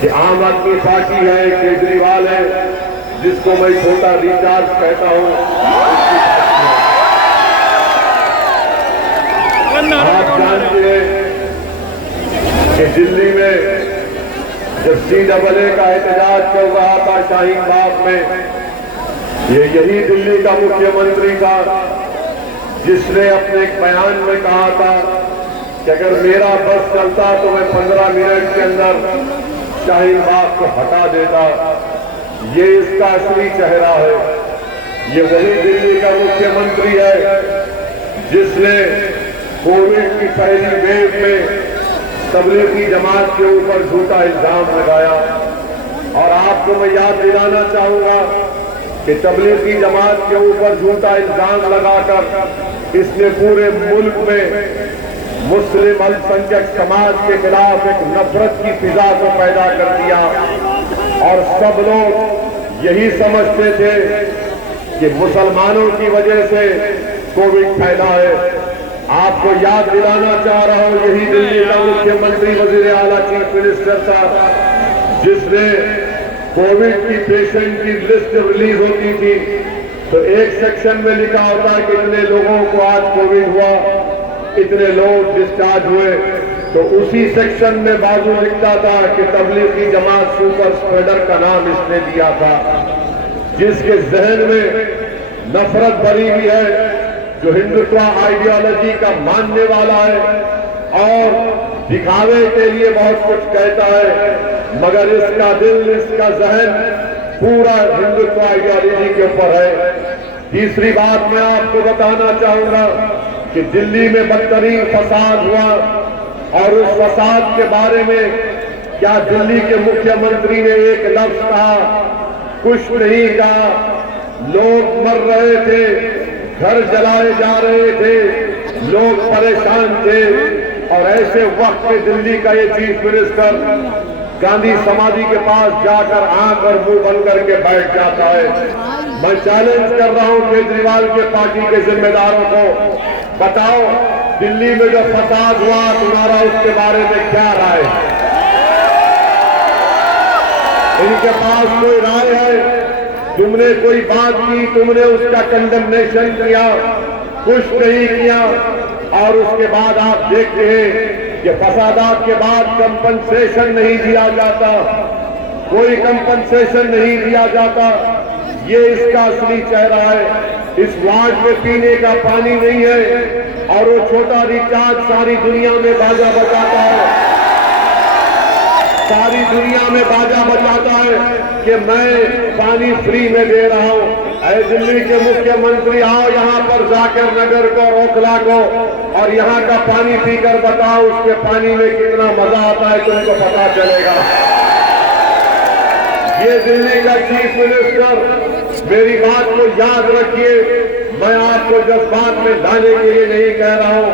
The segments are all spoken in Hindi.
कि आम आदमी पार्टी है, केजरीवाल है, जिसको मैं छोटा रिचार्ज कहता हूं, आप जानते हैं कि दिल्ली में जब CAA का एहतजाज चल रहा था शाहीन बाग में, यही दिल्ली का मुख्यमंत्री था जिसने अपने एक बयान में कहा था कि अगर मेरा बस चलता तो मैं 15 मिनट के अंदर शाहीन बाग को हटा देता। ये इसका असली चेहरा है। ये वही दिल्ली का मुख्यमंत्री है जिसने कोविड की पहली वेव में तबलीगी जमात के ऊपर झूठा इल्जाम लगाया। और आपको मैं याद दिलाना चाहूंगा कि तबलीगी जमात के ऊपर झूठा इल्जाम लगाकर इसने पूरे मुल्क में मुस्लिम अल्पसंख्यक समाज के खिलाफ एक नफरत की फिजा को पैदा कर दिया। और सब लोग यही समझते थे कि मुसलमानों की वजह से कोविड फैला है। आपको याद दिलाना चाह रहा हूं, यही दिल्ली का मुख्यमंत्री वजीर आला चीफ मिनिस्टर था जिसने कोविड की पेशेंट की लिस्ट रिलीज होती थी तो एक सेक्शन में लिखा होता है कि इतने लोगों को आज कोविड हुआ, इतने लोग डिस्चार्ज हुए, तो उसी सेक्शन में बाजू लिखता था कि तबलीगी जमात सुपर स्प्रेडर का नाम इसने दिया था। जिसके जहन में नफरत भरी हुई है, जो हिंदुत्व आइडियोलॉजी का मानने वाला है और दिखावे के लिए बहुत कुछ कहता है, मगर इसका दिल, इसका जहन पूरा हिंदुत्व आइडियोलॉजी के ऊपर है। तीसरी बात मैं आपको बताना चाहूंगा कि दिल्ली में बदतरीन फसाद हुआ और उस फसाद के बारे में क्या दिल्ली के मुख्यमंत्री ने एक लफ्ज कहा? कुछ नहीं कहा। लोग मर रहे थे, घर जलाए जा रहे थे, लोग परेशान थे और ऐसे वक्त में दिल्ली का ये चीफ मिनिस्टर गांधी समाधि के पास जाकर आंख और मुंह बंद करके बैठ जाता है। मैं चैलेंज कर रहा हूं केजरीवाल के पार्टी के जिम्मेदारों को, बताओ दिल्ली में जो फसाद हुआ तुम्हारा उसके बारे में क्या राय है? इनके पास कोई राय है? तुमने कोई बात की, तुमने उसका कंडेमनेशन किया? कुछ नहीं किया। और उसके बाद आप देखते हैं कि फसादात के बाद कंपनसेशन नहीं दिया जाता, कोई कंपनसेशन नहीं दिया जाता। ये इसका असली चेहरा है। इस वार्ड में पीने का पानी नहीं है और वो छोटा रिचार्ज सारी दुनिया में बाजा बजाता है, सारी दुनिया में बाजा बजाता है कि मैं पानी फ्री में दे रहा हूं। ऐ दिल्ली के मुख्यमंत्री, आओ यहां पर जाकर नगर को, ओखला को और यहां का पानी पीकर बताओ उसके पानी में कितना मजा आता है, तुमको पता चलेगा। ये दिल्ली का चीफ मिनिस्टर, मेरी बात को याद रखिए, मैं आपको जज्बात में लाने के लिए नहीं कह रहा हूं,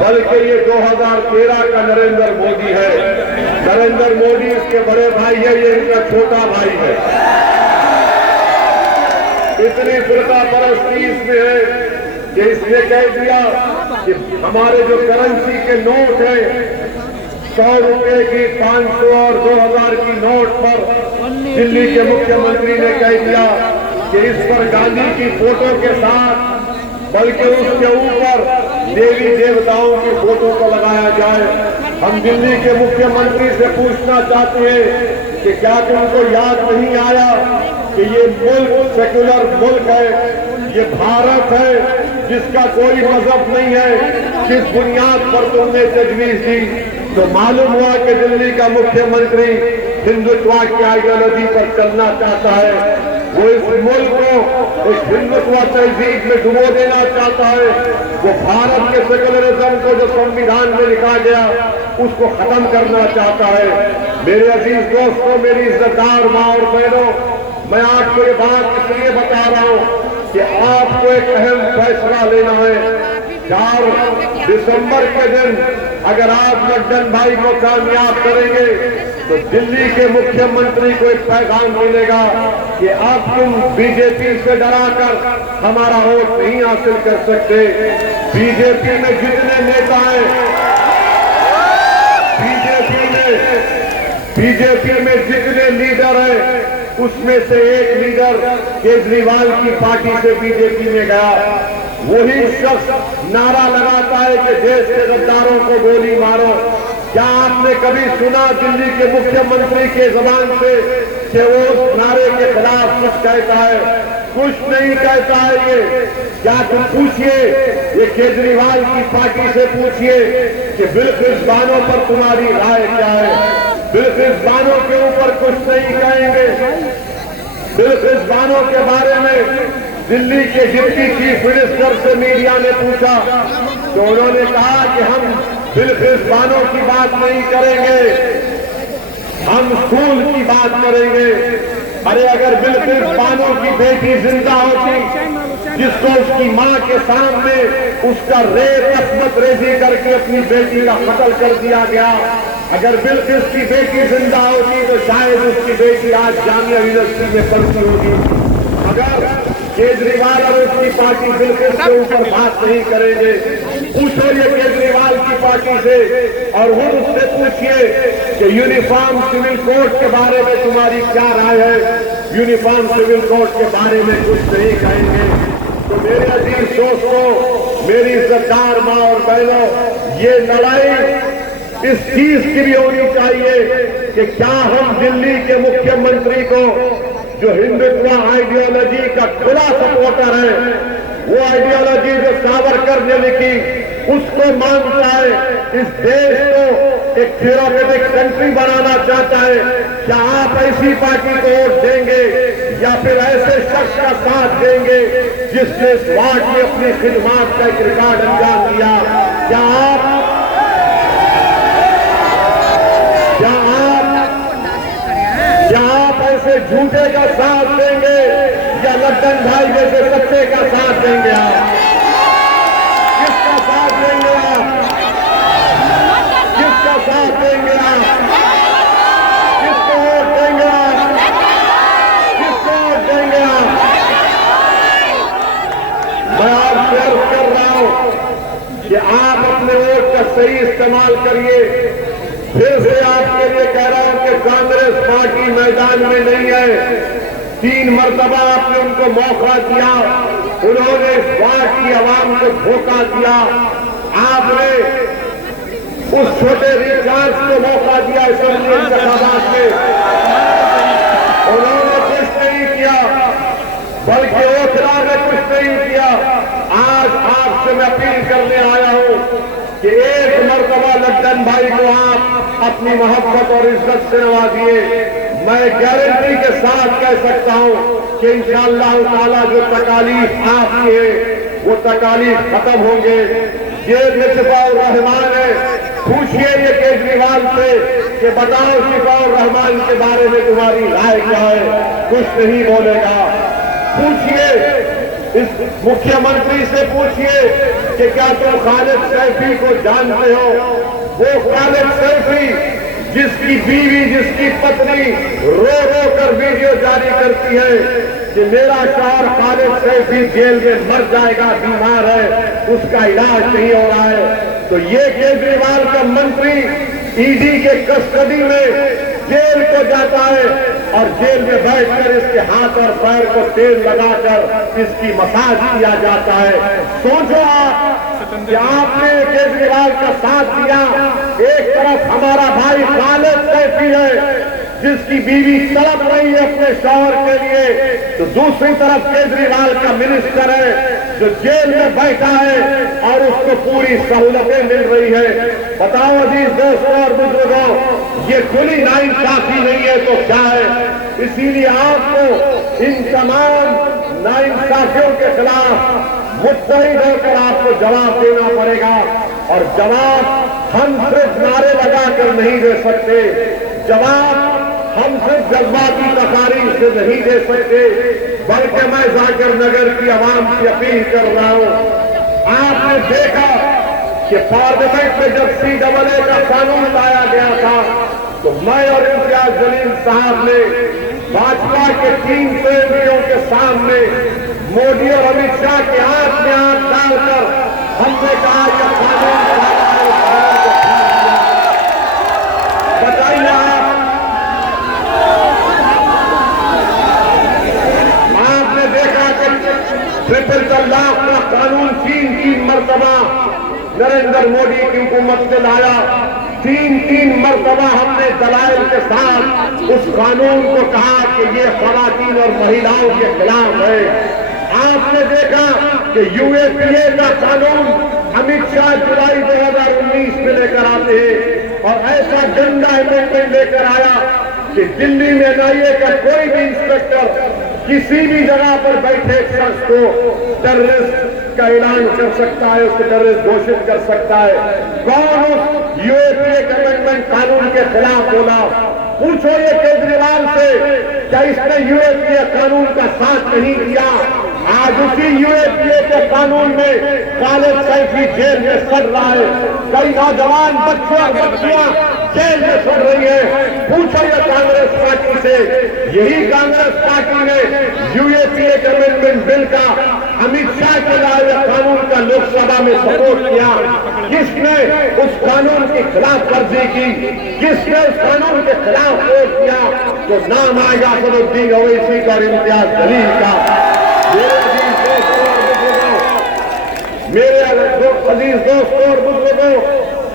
बल्कि ये 2013 का नरेंद्र मोदी है। नरेंद्र मोदी इसके बड़े भाई है, ये इनका छोटा भाई है। इतनी फिरका परस्ती इसमें है कि इसने कह दिया कि हमारे जो करेंसी के नोट हैं, 100 रुपए की, 500 और 2000 की नोट पर दिल्ली के मुख्यमंत्री ने कह दिया कि इस पर गांधी की फोटो के साथ, बल्कि उसके ऊपर देवी देवताओं की फोटो को लगाया जाए। हम दिल्ली के मुख्यमंत्री से पूछना चाहते हैं कि क्या तुमको याद नहीं आया कि ये मुल्क सेक्युलर मुल्क है, ये भारत है जिसका कोई मजहब नहीं है। किस बुनियाद पर तुमने तजवीज दी? तो मालूम हुआ कि दिल्ली का मुख्यमंत्री हिंदुत्व की आइडियोलॉजी पर चलना चाहता है। वो इस मुल्क को एक हिंदुत्व तहजीब में डुबो देना चाहता है। वो भारत के सेक्युलरिज्म को जो संविधान में लिखा गया उसको खत्म करना चाहता है। मेरे अजीज दोस्तों, मेरी इज्जतदार माँ और बहनों, मैं आपको ये बात इसलिए बता रहा हूँ कि आपको एक अहम फैसला लेना है। 4 दिसंबर के दिन अगर आप लड्डन भाई को कामयाब करेंगे तो दिल्ली के मुख्यमंत्री को एक पैगाम मिलेगा कि अब तुम बीजेपी से डराकर हमारा वोट नहीं हासिल कर सकते। बीजेपी में जितने नेता हैं, बीजेपी में जितने लीडर हैं उसमें से एक लीडर केजरीवाल की पार्टी से बीजेपी में गया। वही शख्स नारा लगाता है कि देश के गद्दारों को गोली मारो। क्या आपने कभी सुना दिल्ली के मुख्यमंत्री के जबान से कि वो उस नारे के खिलाफ कुछ कहता है? कुछ नहीं कहता है ये। क्या तुम पूछिए, ये केजरीवाल की पार्टी से पूछिए कि बिल्किस बानो पर तुम्हारी राय क्या है? बिल्किस बानो के ऊपर कुछ नहीं कहेंगे। बिल्किस बानो के बारे में दिल्ली के डिप्टी चीफ मिनिस्टर से मीडिया ने पूछा तो उन्होंने कहा कि हम बिल्किस बानो की बात नहीं करेंगे, हम स्कूल की बात करेंगे। अरे अगर बिल्किस बानो की बेटी जिंदा होती, जिसको उसकी मां के सामने उसका रेप अस्मत रेजी करके अपनी बेटी का कत्ल कर दिया गया, अगर बिल्किस की बेटी जिंदा होती तो शायद उसकी बेटी आज जामिया यूनिवर्सिटी में पढ़ती होगी। अगर केजरीवाल और उसकी पार्टी बिल्किस के ऊपर बात नहीं करेंगे, पूछो ये केजरीवाल की पार्टी से और वो उससे पूछिए कि यूनिफॉर्म सिविल कोड के बारे में तुम्हारी क्या राय है। यूनिफॉर्म सिविल कोड के बारे में कुछ नहीं कहेंगे। तो मेरे अजीज दोस्तों, मेरी इज्जतदार माँ और बहनों, ये लड़ाई इस चीज की भी होनी चाहिए कि क्या हम दिल्ली के मुख्यमंत्री को, जो हिंदुत्व आइडियोलॉजी का खुला सपोर्टर है, वो आइडियोलॉजी जो सावरकर ने लिखी, उसको मानता है, इस देश को एक थ्योरेटिक कंट्री बनाना चाहता है, क्या आप ऐसी पार्टी को वोट देंगे या फिर ऐसे शख्स का साथ देंगे जिसने इस वार्ड में अपनी खिदमत का एक रिकॉर्ड अंजाम दिया? क्या आप ऐसे झूठे का साथ देंगे या लड्डन भाई जैसे सच्चे का साथ देंगे? आप किसका साथ देंगे? आप किसका साथ देंगे? आप किसको वोट देंगे? आप किसको वोट देंगे? आप मैं आपसे अर्ज कर रहा हूं कि आप अपने वोट का सही इस्तेमाल करिए। फिर से आपके लिए कह रहा हूं कि कांग्रेस पार्टी मैदान में नहीं है। 3 मरतबा आपने उनको मौका दिया, उन्होंने इस वार्ड की आवाम को धोखा दिया। आपने उस छोटे रिचार्ज को मौका दिया असेंबली इंतखाबात में, उन्होंने कुछ नहीं किया, बल्कि ओखला ने कुछ नहीं किया। आज आपसे मैं अपील करने आया हूं कि एक मरतबा लड्डन भाई को आप अपनी मोहब्बत और इज्जत से नवाजिए। मैं गारंटी के साथ कह सकता हूं कि इंशाअल्लाह ताला जो तकालीफ आपकी है वो तकालीफ खत्म होंगे। ये शिफाउर रहमान है, पूछिए ये केजरीवाल से कि बताओ शिफाउर रहमान के बारे में तुम्हारी राय क्या है? कुछ नहीं बोलेगा। पूछिए इस मुख्यमंत्री से, पूछिए कि क्या तुम खालिद सैफी को जानते हो? वो खालिद सैफी जिसकी बीवी, जिसकी पत्नी रो रो कर वीडियो जारी करती है कि मेरा शौहर खालिद सैफी जेल में मर जाएगा, बीमार है, उसका इलाज नहीं हो रहा है। तो ये केजरीवाल का मंत्री ईडी के कस्टडी में जेल को जाता है और जेल में बैठकर इसके हाथ और पैर को तेल लगाकर इसकी मसाज किया जाता है। सोचो आप कि आपने केजरीवाल का साथ दिया। एक तरफ हमारा भाई खालिद सैफी है जिसकी बीवी तड़प रही है अपने शौहर के लिए, तो दूसरी तरफ केजरीवाल का मिनिस्टर है जो जेल में बैठा है और उसको पूरी सहूलतें मिल रही है। बताओ अजीज दोस्तों और बुजुर्गों, ये खुली नाइंसाफी नहीं है तो क्या है? इसीलिए आपको इन तमाम नाइंसाफियों के खिलाफ मुत्तहिद होकर आपको जवाब देना पड़ेगा। और जवाब हम सिर्फ नारे लगाकर नहीं दे सकते, जवाब हम सिर्फ जज्बाती तकारीर से नहीं दे सकते, बल्कि मैं जाकिर नगर की आवाम से अपील कर रहा हूं। आपने देखा कि पार्लियामेंट में जब CAA का कानून लाया गया था तो मैं और इम्तियाज जलील साहब ने भाजपा के 3 सहयोगियों के सामने मोदी और अमित शाह के हाथ में हाथ डालकर हमने कहा कि कानून बताइए आप मोदी की हुकूमत ने लाया, तीन मरतबा हमने दलाइल के साथ उस कानून को कहा कि ये खवातीन और महिलाओं के खिलाफ है। आपने देखा कि यूएपीए का कानून अमित शाह जुलाई 2019 में लेकर आते हैं और ऐसा गंदा अमेंडमेंट लेकर आया कि दिल्ली में एनआईए का कोई भी इंस्पेक्टर किसी भी जगह पर बैठे शख्स को टेररिस्ट का ऐलान कर सकता है, उसको टेररिस्ट घोषित कर सकता है। कौन उस यूएपीए अमेंडमेंट कानून के खिलाफ बोला? पूछो ये केजरीवाल से, क्या इसने यूएपीए कानून का साथ नहीं दिया? आज उसी यूएपीए के कानून में खालिद सैफी जेल में सड़ रहा है, कई नौजवान बच्चे और बच्चियां जेल में सड़ रही है। पूछो ये कांग्रेस पार्टी से, यही कांग्रेस पार्टी ने यूएपीए अमेंडमेंट बिल का अमित शाह के लाए कानून का लोकसभा में सपोर्ट किया। किसने उस कानून की खिलाफ वर्जी की? किसने उस कानून के खिलाफ वोट किया? तो नाम आएगा असदुद्दीन ओवैसी का और इम्तियाज जलील का। मेरे अजीज दोस्तों और बुजुर्गों,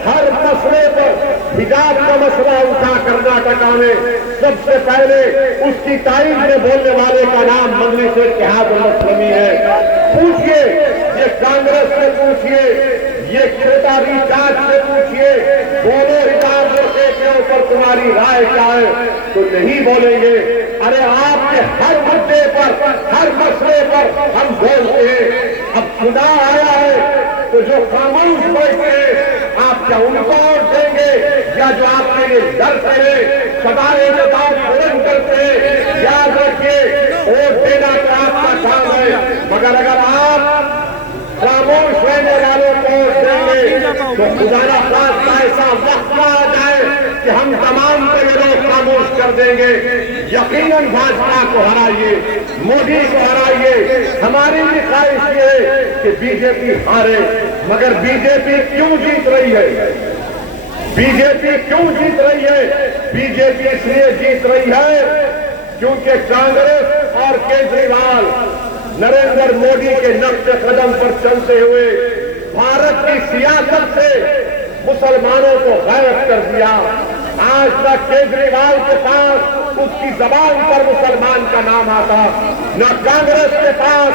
हर मसले पर हिजाब का मसला उठा कर्नाटका में सबसे पहले उसकी तारीफ में बोलने वाले का नाम मजलिस इत्तेहाद मुस्लिमीन है। पूछिए, ये कांग्रेस से पूछिए, ये छोटा रिचार्ज से पूछिए, बोलो हिजाब के ऊपर तुम्हारी राय क्या है? तो नहीं बोलेंगे। अरे आपके हर मुद्दे पर, हर मसले पर हम बोलते हैं। अब चुनाव आया है तो जो खामोश बैठे आप क्या उनको वोट देंगे या जो आपके लिए डर करे सदाए जवाब पूर्ण करते? याद रखिए, वोट देना तो आपका काम है, मगर अगर आप खामोश रहने वालों को वोट देंगे तो खुदा ना खास्ता ऐसा वक्त आ जाए कि हम तमाम को ये लोग खामोश कर देंगे। यकीनन भाजपा को हराइए, मोदी को हराइए। हमारी भी ख्वाहिश ये है कि बीजेपी हारे, मगर बीजेपी क्यों जीत रही है? बीजेपी क्यों जीत रही है? बीजेपी इसलिए जीत रही है क्योंकि कांग्रेस और केजरीवाल नरेंद्र मोदी के नक्शे कदम पर चलते हुए भारत की सियासत से मुसलमानों को गायब कर दिया। आज तक केजरीवाल के पास उसकी जबान पर मुसलमान का नाम आता, न कांग्रेस के पास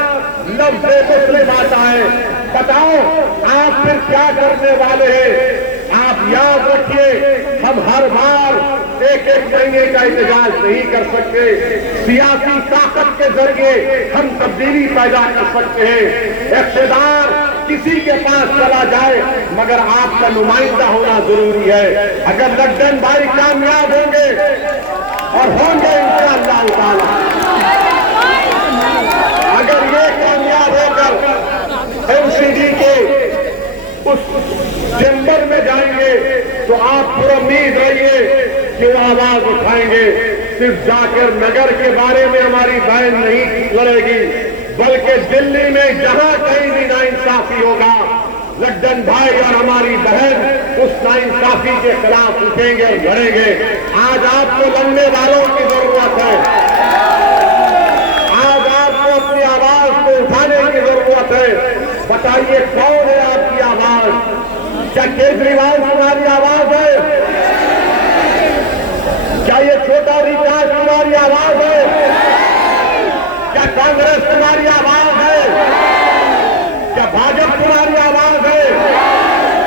लफ्ज़ मुस्लिम आता है। बताओ आप फिर क्या करने वाले हैं? आप याद रखिए, हम हर बार एक महीने का इंतजार नहीं कर सकते। सियासी ताकत के जरिए हम तब्दीली पैदा कर सकते हैं। इख्तियार किसी के पास चला जाए, मगर आपका नुमाइंदा होना जरूरी है। अगर लड्डन भाई कामयाब होंगे और होंगे इंशाअल्लाह ताला, अगर ये कामयाब होकर एमसीडी के उस चैम्बर में जाएंगे तो आप पूरा उम्मीद रहिए कि वो आवाज उठाएंगे। सिर्फ जाकिर नगर के बारे में हमारी बहन नहीं लड़ेगी, बल्कि दिल्ली में जहां कहीं भी नाइंसाफी होगा, लड्डन भाई और हमारी बहन उस नाइंसाफी के खिलाफ उठेंगे और लड़ेंगे। आज आपको लड़ने वालों की जरूरत है। आज आपको अपनी आवाज को उठाने की जरूरत है। बताइए कौन है आपकी आवाज? क्या केजरीवाल तुम्हारी आवाज है? क्या ये छोटा रिचार्ज तुम्हारी आवाज है? क्या कांग्रेस तुम्हारी आवाज है? क्या भाजपा तुम्हारी आवाज है?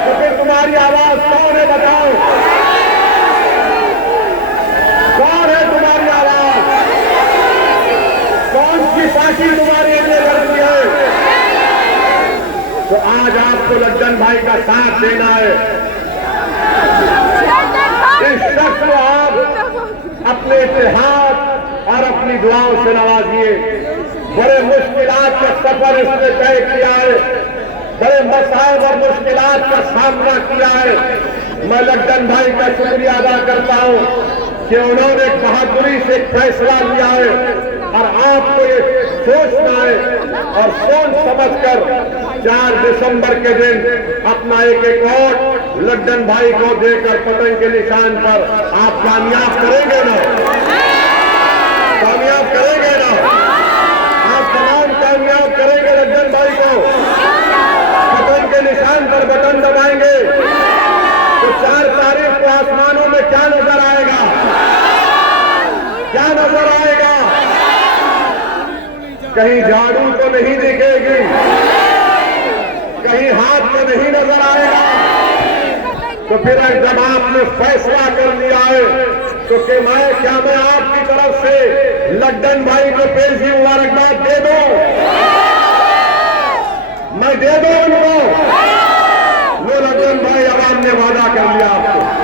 तो फिर तुम्हारी आवाज कौन है? बताओ कौन है तुम्हारी आवाज? कौन सी पार्टी तुम्हारे लिए लड़ती है? तो आज आपको लड्डन भाई का साथ देना है। इस शख्स को आप अपने इतिहास और अपनी दुआओं से नवाजिए। बड़े मुश्किलात का सफर इसने तय किया है, बड़े मसाइब और मुश्किलात का सामना किया है। मैं लड्डन भाई का शुक्रिया अदा करता हूं कि उन्होंने बहादुरी से फैसला लिया है और आपको ये सोचना है और सोच समझकर 4 दिसंबर के दिन अपना एक वोट लड्डन भाई को देकर पतंग के निशान पर आप कामयाब करेंगे ना? कामयाब करेंगे ना? आप तमाम कामयाब करेंगे लड्डन भाई को? पतंग के निशान पर बटन दबाएंगे। कहीं झाड़ू तो नहीं दिखेगी, कहीं हाथ तो नहीं नजर आएगा। तो फिर जब आपने फैसला कर लिया है तो कि मैं आपकी तरफ से लड्डन भाई को पेशी मुबारकबाद दे दूं, मैं दे दूं उनको। वो लड्डन भाई आवाम ने वादा कर लिया आपको।